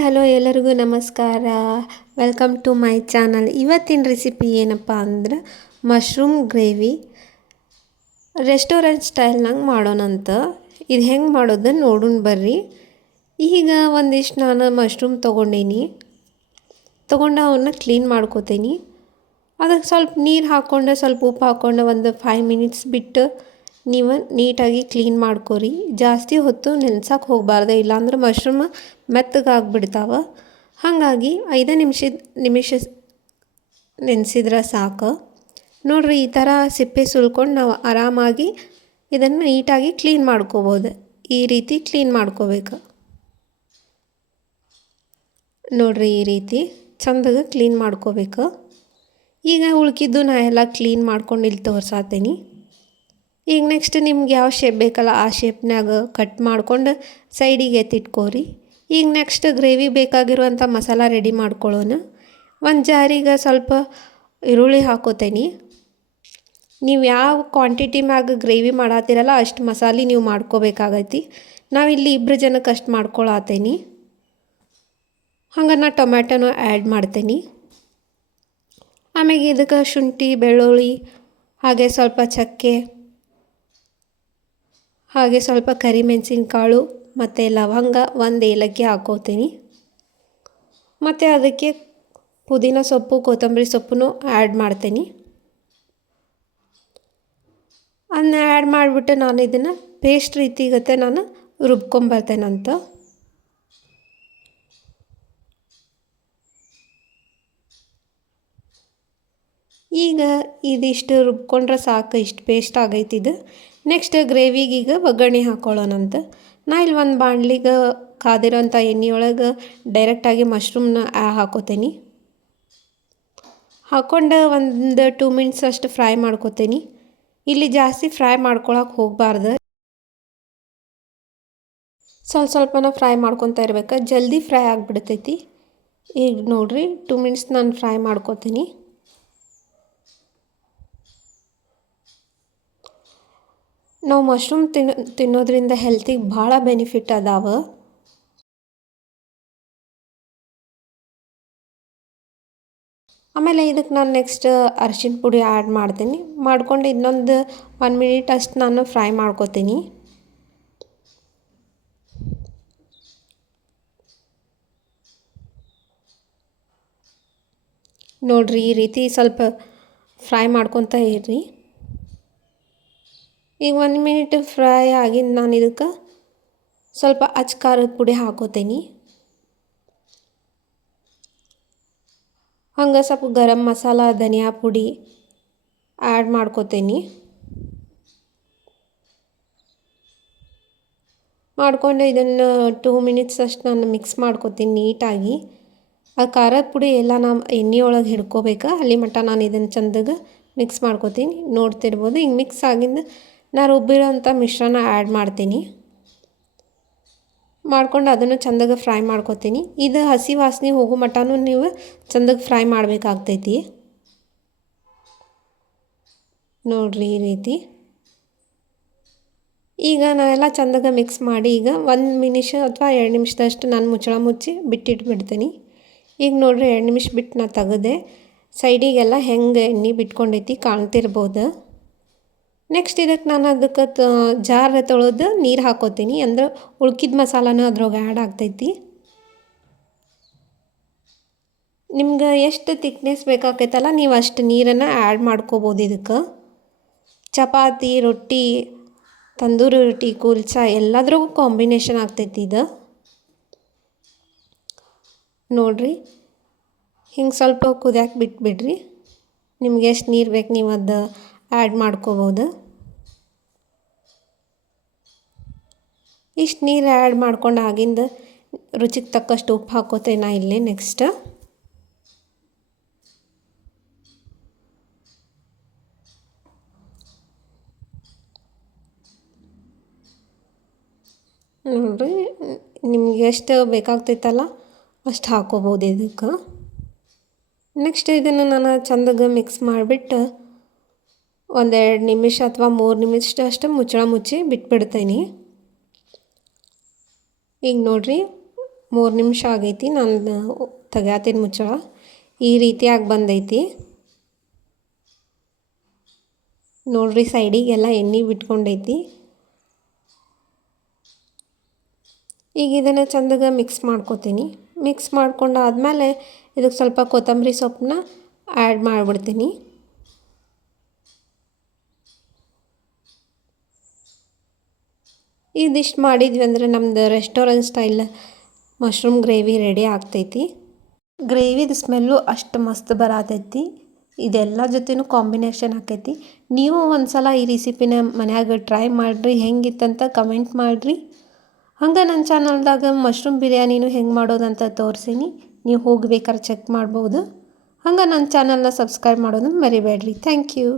Hello ಎಲ್ಲರಿಗೂ ನಮಸ್ಕಾರ. Welcome to my channel. ಇವತ್ತಿನ ರೆಸಿಪಿ ಏನಪ್ಪ ಅಂದ್ರೆ ಮಶ್ರೂಮ್ ಗ್ರೇವಿ ರೆಸ್ಟೋರೆಂಟ್ ಸ್ಟೈಲ್ನಾಗ ಮಾಡೋಣಂತ. ಇದು ಹೆಂಗೆ ಮಾಡೋದನ್ನು ನೋಡೋಣ ಬರ್ರಿ. ಈಗ ಒಂದಿಷ್ಟು ನಾನು ಮಶ್ರೂಮ್ ತೊಗೊಂಡೀನಿ. ಅವನ್ನ ಕ್ಲೀನ್ ಮಾಡ್ಕೋತೀನಿ. ಅದಕ್ಕೆ ಸ್ವಲ್ಪ ನೀರು ಹಾಕ್ಕೊಂಡು ಸ್ವಲ್ಪ ಉಪ್ಪು ಹಾಕ್ಕೊಂಡು ಒಂದು 5 ಮಿನಿಟ್ಸ್ ಬಿಟ್ಟು ನೀವು ನೀಟಾಗಿ ಕ್ಲೀನ್ ಮಾಡ್ಕೊರಿ. ಜಾಸ್ತಿ ಹೊತ್ತು ನೆನ್ಸಕ್ಕೆ ಹೋಗಬಾರ್ದು, ಇಲ್ಲಾಂದ್ರೆ ಮಶ್ರೂಮ್ ಮೆತ್ತಗಾಗ್ಬಿಡ್ತಾವೆ. ಹಾಗಾಗಿ 5 ನಿಮಿಷ ನೆನೆಸಿದ್ರೆ ಸಾಕು. ನೋಡಿರಿ, ಈ ಥರ ಸಿಪ್ಪೆ ಸುಲ್ಕೊಂಡು ನಾವು ಆರಾಮಾಗಿ ಇದನ್ನು ನೀಟಾಗಿ ಕ್ಲೀನ್ ಮಾಡ್ಕೋಬೋದು. ಈ ರೀತಿ ಕ್ಲೀನ್ ಮಾಡ್ಕೋಬೇಕು. ನೋಡಿರಿ, ಈ ರೀತಿ ಚಂದಾಗ ಕ್ಲೀನ್ ಮಾಡ್ಕೋಬೇಕು. ಈಗ ಉಳ್ಕಿದ್ದು ನಾ ಎಲ್ಲ ಕ್ಲೀನ್ ಮಾಡ್ಕೊಂಡು ಇಲ್ಲಿ ತೋರ್ಸಾತೀನಿ. ಈಗ ನೆಕ್ಸ್ಟ್ ನಿಮ್ಗೆ ಯಾವ ಶೇಪ್ ಬೇಕಲ್ಲ ಆ ಶೇಪ್ನಾಗ ಕಟ್ ಮಾಡ್ಕೊಂಡು ಸೈಡಿಗೆ ಎತ್ತಿಟ್ಕೋರಿ. ಈಗ ನೆಕ್ಸ್ಟ್ ಗ್ರೇವಿ ಬೇಕಾಗಿರುವಂಥ ಮಸಾಲ ರೆಡಿ ಮಾಡ್ಕೊಳ್ಳೋಣ. ಒಂದು ಜಾರಿಗೆ ಸ್ವಲ್ಪ ಈರುಳ್ಳಿ ಹಾಕೋತೀನಿ. ನೀವು ಯಾವ ಕ್ವಾಂಟಿಟಿ ಮ್ಯಾಗ ಗ್ರೇವಿ ಮಾಡತ್ತೀರಲ್ಲ ಅಷ್ಟು ಮಸಾಲೆ ನೀವು ಮಾಡ್ಕೋಬೇಕಾಗೈತಿ. ನಾವಿಲ್ಲಿ 2 ಜನಕ್ಕೆ ಅಷ್ಟು ಮಾಡ್ಕೊಳತ್ತೀನಿ. ಹಂಗೆ ನಾ ಟೊಮ್ಯಾಟೊನೂ ಆ್ಯಡ್ ಮಾಡ್ತೀನಿ. ಆಮೇಲೆ ಇದಕ್ಕೆ ಶುಂಠಿ, ಬೆಳ್ಳುಳ್ಳಿ, ಹಾಗೆ ಸ್ವಲ್ಪ ಚಕ್ಕೆ, ಹಾಗೆ ಸ್ವಲ್ಪ ಕರಿಮೆಣಸಿನಕಾಳು ಮತ್ತು ಲವಂಗ, 1 ಏಲಕ್ಕಿ ಹಾಕೋತೀನಿ. ಮತ್ತು ಅದಕ್ಕೆ ಪುದೀನ ಸೊಪ್ಪು, ಕೊತ್ತಂಬರಿ ಸೊಪ್ಪು ಆ್ಯಡ್ ಮಾಡ್ತೀನಿ. ಅದನ್ನ ಆ್ಯಡ್ ಮಾಡಿಬಿಟ್ಟು ನಾನು ಇದನ್ನು ಪೇಸ್ಟ್ ರೀತಿಗತ್ತೆ ನಾನು ರುಬ್ಕೊಂಬರ್ತೇನಂತ. ಈಗ ಇದಿಷ್ಟು ರುಬ್ಕೊಂಡ್ರೆ ಸಾಕು, ಇಷ್ಟು ಪೇಸ್ಟ್ ಆಗೈತಿದು. ನೆಕ್ಸ್ಟ್ ಗ್ರೇವಿಗೆ ಈಗ ಒಗ್ಗರಣೆ ಹಾಕ್ಕೊಳ್ಳೋಣಂತ. ನಾ ಇಲ್ಲಿ ಒಂದು ಬಾಣಲಿಗೆ ಕಾದಿರೋಂಥ ಎಣ್ಣೆಯೊಳಗೆ ಡೈರೆಕ್ಟಾಗಿ ಮಶ್ರೂಮ್ನ ಹಾಕೋತೀನಿ. ಹಾಕ್ಕೊಂಡು ಒಂದು 2 ಮಿನಿಟ್ಸ್ ಅಷ್ಟು ಫ್ರೈ ಮಾಡ್ಕೋತೀನಿ. ಇಲ್ಲಿ ಜಾಸ್ತಿ ಫ್ರೈ ಮಾಡ್ಕೊಳಕ್ಕೆ ಹೋಗಬಾರ್ದು, ಸ್ವಲ್ಪನ ಫ್ರೈ ಮಾಡ್ಕೊತಾ ಇರ್ಬೇಕು, ಜಲ್ದಿ ಫ್ರೈ ಆಗಿಬಿಡ್ತೈತಿ. ಈಗ ನೋಡಿರಿ, 2 ಮಿನಿಟ್ಸ್ ನಾನು ಫ್ರೈ ಮಾಡ್ಕೋತೀನಿ. ನಾವು ಮಶ್ರೂಮ್ ತಿನ್ನೋದ್ರಿಂದ ಹೆಲ್ತಿಗೆ ಭಾಳ ಬೆನಿಫಿಟ್ ಅದಾವೆ. ಆಮೇಲೆ ಇದಕ್ಕೆ ನಾನು ನೆಕ್ಸ್ಟ್ ಅರಿಶಿನ ಪುಡಿ ಆ್ಯಡ್ ಮಾಡ್ತೀನಿ. ಮಾಡ್ಕೊಂಡು ಇನ್ನೊಂದು 1 ಮಿನಿಟ್ ಅಷ್ಟು ನಾನು ಫ್ರೈ ಮಾಡ್ಕೋತೀನಿ. ನೋಡಿರಿ, ಈ ರೀತಿ ಸ್ವಲ್ಪ ಫ್ರೈ ಮಾಡ್ಕೊತಾ ಇರ್ರಿ. ಈಗ 1 ಮಿನಿಟ್ ಫ್ರೈ ಆಗಿದ್ದು ನಾನು ಇದಕ್ಕೆ ಸ್ವಲ್ಪ ಖಾರದ ಪುಡಿ ಹಾಕೋತೀನಿ. ಹಂಗೆ ಸ್ವಲ್ಪ ಗರಂ ಮಸಾಲ, ಧನಿಯಾ ಪುಡಿ ಆ್ಯಡ್ ಮಾಡ್ಕೋತೀನಿ. ಮಾಡಿಕೊಂಡು ಇದನ್ನು 2 ಮಿನಿಟ್ಸ್ ಅಷ್ಟು ನಾನು ಮಿಕ್ಸ್ ಮಾಡ್ಕೋತೀನಿ ನೀಟಾಗಿ. ಆ ಖಾರದ ಪುಡಿ ಎಲ್ಲ ನಾನು ಎಣ್ಣೆಯೊಳಗೆ ಹಿಡ್ಕೋಬೇಕು, ಅಲ್ಲಿ ಮಟ್ಟ ನಾನು ಇದನ್ನು ಚಂದಾಗ ಮಿಕ್ಸ್ ಮಾಡ್ಕೋತೀನಿ. ನೋಡ್ತಿರ್ಬೋದು, ಹಿಂಗೆ ಮಿಕ್ಸ್ ಆಗಿಂದ ನಾನು ರುಬ್ಬಿರೋಂಥ ಮಿಶ್ರಣ ಆ್ಯಡ್ ಮಾಡ್ತೀನಿ. ಮಾಡ್ಕೊಂಡು ಅದನ್ನು ಚಂದಾಗ ಫ್ರೈ ಮಾಡ್ಕೋತೀನಿ. ಇದು ಹಸಿ ವಾಸನೆ ಹೋಗೋ ಮಟ್ಟನೂ ನೀವು ಚಂದಾಗ ಫ್ರೈ ಮಾಡಬೇಕಾಗ್ತೈತಿ. ನೋಡಿರಿ, ಈ ರೀತಿ ಈಗ ನಾನೆಲ್ಲ ಚಂದಾಗ ಮಿಕ್ಸ್ ಮಾಡಿ ಈಗ 1 ನಿಮಿಷ ಅಥವಾ 2 ನಿಮಿಷದಷ್ಟು ನಾನು ಮುಚ್ಚಳ ಮುಚ್ಚಿ ಬಿಟ್ಟಿಟ್ಬಿಡ್ತೀನಿ. ಈಗ ನೋಡಿರಿ, 2 ನಿಮಿಷ ಬಿಟ್ಟು ನಾನು ತೆಗೆದೆ. ಸೈಡಿಗೆಲ್ಲ ಹೆಂಗೆ ಎಣ್ಣೆ ಬಿಟ್ಕೊಂಡೈತಿ ಕಾಣ್ತಿರ್ಬೋದು. ನೆಕ್ಸ್ಟ್ ಇದಕ್ಕೆ ನಾನು ಅದಕ್ಕೆ ಜಾರ್ ತೊಳೆದು ನೀರು ಹಾಕೋತೀನಿ, ಅಂದ್ರೆ ಉಳ್ಕಿದ ಮಸಾಲಾನ ಅದ್ರೊಳಗೆ ಆ್ಯಡ್ ಆಗ್ತೈತಿ. ನಿಮ್ಗೆ ಎಷ್ಟು ತಿಕ್ನೆಸ್ ಬೇಕಾಕೈತಲ್ಲ ನೀವು ಅಷ್ಟು ನೀರನ್ನು ಆ್ಯಡ್ ಮಾಡ್ಕೋಬೋದು. ಇದಕ್ಕೆ ಚಪಾತಿ, ರೊಟ್ಟಿ, ತಂದೂರಿ ರೊಟ್ಟಿ, ಕುಲ್ಚಾ ಎಲ್ಲದ್ರಾಗೂ ಕಾಂಬಿನೇಷನ್ ಆಗ್ತೈತಿ ಇದು. ನೋಡಿರಿ, ಹಿಂಗೆ ಸ್ವಲ್ಪ ಕುದಿಯಕ್ಕೆ ಬಿಟ್ಬಿಡ್ರಿ. ನಿಮ್ಗೆ ಎಷ್ಟು ನೀರು ಬೇಕು ನೀವು ಅದು ಆ್ಯಡ್ ಮಾಡ್ಕೋಬೋದು. ಇಷ್ಟು ನೀರು ಆ್ಯಡ್ ಮಾಡ್ಕೊಂಡು ಆಗಿಂದ ರುಚಿಗೆ ತಕ್ಕಷ್ಟು ಉಪ್ಪು ಹಾಕೋತೇನೆ ನಾ ಇಲ್ಲೇ. ನೆಕ್ಸ್ಟ್ ನೋಡಿರಿ, ನಿಮ್ಗೆ ಎಷ್ಟು ಬೇಕಾಗ್ತೈತಲ್ಲ ಅಷ್ಟು ಹಾಕೋಬೋದು ಇದಕ್ಕೆ. ನೆಕ್ಸ್ಟ್ ಇದನ್ನು ನಾನು ಚಂದಾಗ ಮಿಕ್ಸ್ ಮಾಡಿಬಿಟ್ಟು 1-2 ನಿಮಿಷ ಅಥವಾ 3 ನಿಮಿಷ ಅಷ್ಟು ಮುಚ್ಚಳ ಮುಚ್ಚಿ ಬಿಟ್ಬಿಡ್ತೀನಿ. ಈಗ ನೋಡಿರಿ, 3 ನಿಮಿಷ ಆಗೈತಿ. ನಾನು ತೆಗ್ಯಾತೀನಿ ಮುಚ್ಚಳ. ಈ ರೀತಿಯಾಗಿ ಬಂದೈತಿ ನೋಡ್ರಿ. ಸೈಡಿಗೆಲ್ಲ ಎಣ್ಣೆ ಬಿಟ್ಕೊಂಡೈತಿ. ಈಗ ಇದನ್ನು ಚಂದಗೆ ಮಿಕ್ಸ್ ಮಾಡ್ಕೊತೀನಿ. ಮಿಕ್ಸ್ ಮಾಡ್ಕೊಂಡಾದ್ಮೇಲೆ ಇದಕ್ಕೆ ಸ್ವಲ್ಪ ಕೊತ್ತಂಬರಿ ಸೊಪ್ಪನ್ನ ಆ್ಯಡ್ ಮಾಡಿಬಿಡ್ತೀನಿ. ಇದಿಷ್ಟು ಮಾಡಿದ್ವಿ ಅಂದರೆ ನಮ್ದು restaurant style mushroom gravy ready ಆಗ್ತೈತಿ. ಗ್ರೇವಿದು ಸ್ಮೆಲ್ಲು ಅಷ್ಟು ಮಸ್ತ್ ಬರತೈತಿ. ಇದೆಲ್ಲ ಜೊತೆನೂ ಕಾಂಬಿನೇಷನ್ ಆಕೈತಿ. ನೀವು ಒಂದ್ಸಲ ಈ ರೆಸಿಪಿನ ಮನ್ಯಾಗ ಟ್ರೈ ಮಾಡಿರಿ. ಹೆಂಗಿತ್ತಂತ ಕಮೆಂಟ್ ಮಾಡಿರಿ. ಹಂಗೆ ನನ್ನ ಚಾನಲ್ದಾಗ ಮಶ್ರೂಮ್ ಬಿರಿಯಾನಿನೂ ಹೆಂಗೆ ಮಾಡೋದಂತ ತೋರಿಸೀನಿ. ನೀವು ಹೋಗಿ ಬೇಕಾದ್ರೆ ಚೆಕ್ ಮಾಡ್ಬೋದು. ಹಂಗೆ ನನ್ನ ಚಾನಲ್ನ ಸಬ್ಸ್ಕ್ರೈಬ್ ಮಾಡೋದನ್ನ ಮರಿಬೇಡ್ರಿ. Thank you.